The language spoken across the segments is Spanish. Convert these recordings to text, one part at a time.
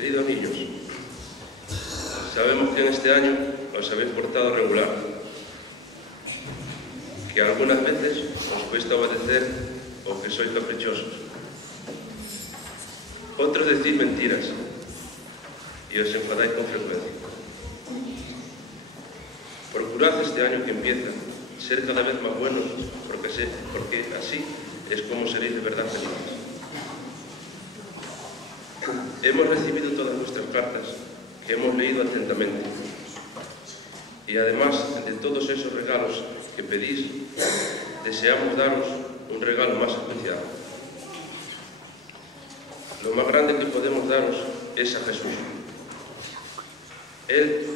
Queridos niños, sabemos que en este año os habéis portado regular, que algunas veces os cuesta obedecer o que sois caprichosos. Otros decís mentiras y os enfadáis con frecuencia. Procurad este año que empieza ser cada vez más buenos, porque así es como seréis de verdad felices. Hemos recibido todas vuestras cartas, que hemos leído atentamente. Y además de todos esos regalos que pedís, deseamos daros un regalo más especial. Lo más grande que podemos daros es a Jesús. Él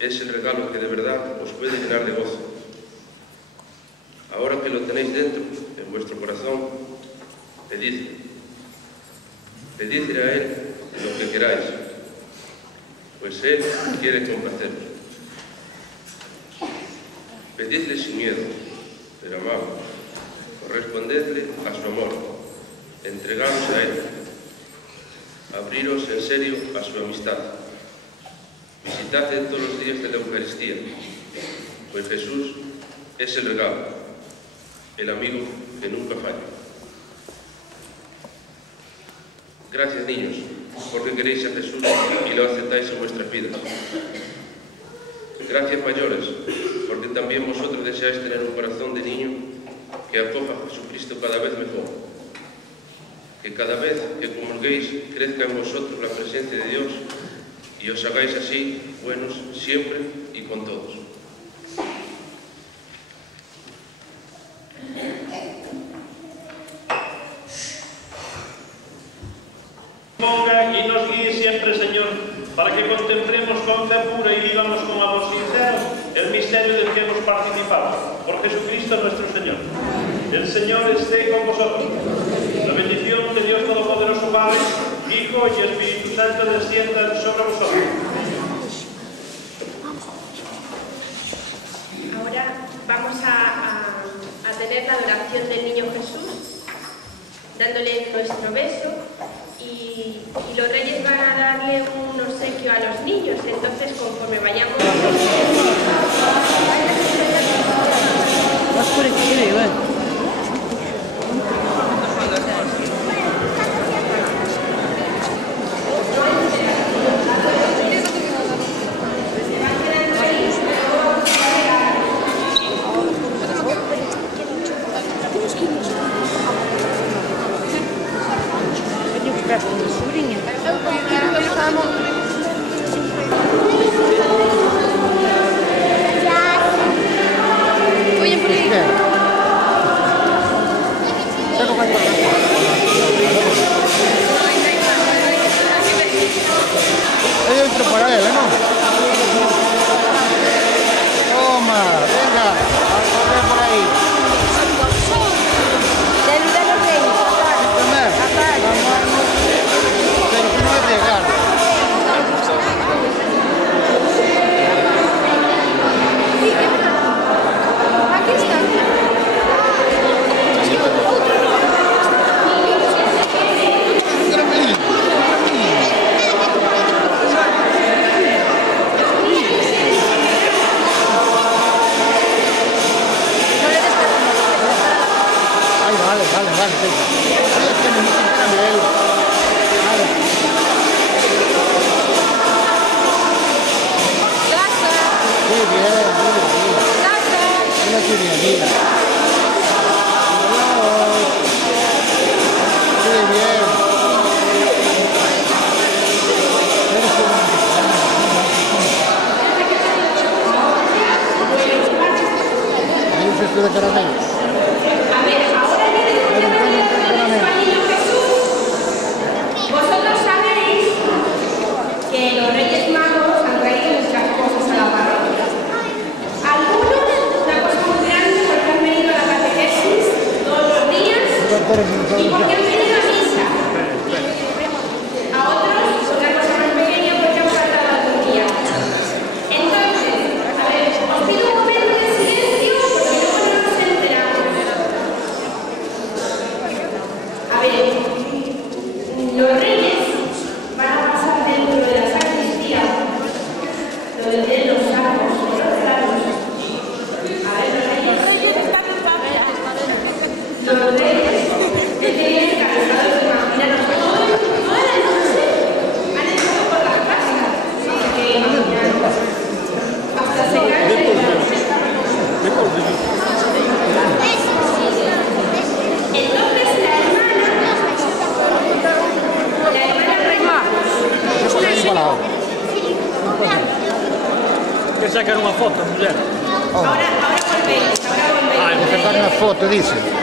es el regalo que de verdad os puede llenar de gozo. Ahora que lo tenéis dentro, en vuestro corazón, pedidle. Pedidle a Él lo que queráis, pues Él quiere complaceros. Pedidle sin miedo, pero amado. Correspondedle a su amor. Entregaros a Él. Abriros en serio a su amistad. Visitadle todos los días de la Eucaristía, pues Jesús es el regalo, el amigo que nunca falla. Gracias, niños, porque queréis a Jesús y lo aceptáis en vuestras vidas. Gracias, mayores, porque también vosotros deseáis tener un corazón de niño que acoja a Jesucristo cada vez mejor. Que cada vez que comulguéis crezca en vosotros la presencia de Dios y os hagáis así buenos siempre y con todos. Ponga y nos guíe siempre, Señor, para que contemplemos con fe pura y vivamos con amor sincero el misterio del que hemos participado. Por Jesucristo nuestro Señor. El Señor esté con vosotros. La bendición de Dios Todopoderoso, Padre, Hijo y Espíritu Santo desciendan sobre vosotros. Ahora vamos a tener la adoración del Niño Jesús, dándole nuestro beso, y los reyes van a darle un obsequio a los niños. Entonces, conforme vayamos... Vosotros sabéis que los Reyes Magos han traído muchas cosas a la parroquia. Algunos, una cosa muy grande, porque han venido a la catequesis todos los días y porque han venido a misa. A otros, una cosa más pequeña, porque han faltado algún día. Entonces, a ver, os pido un momento de silencio porque luego no nos enteramos. A ver, los Reyes van a pasar dentro se tienen cansados de imaginaros. Toda la noche han estado por las casas. No sé qué imaginaros. Hasta se cansan. Entonces la hermana Rema es una señora. Que sacar unha foto, muller. Ahora volvéis. Ah, vou sacar unha foto, dice.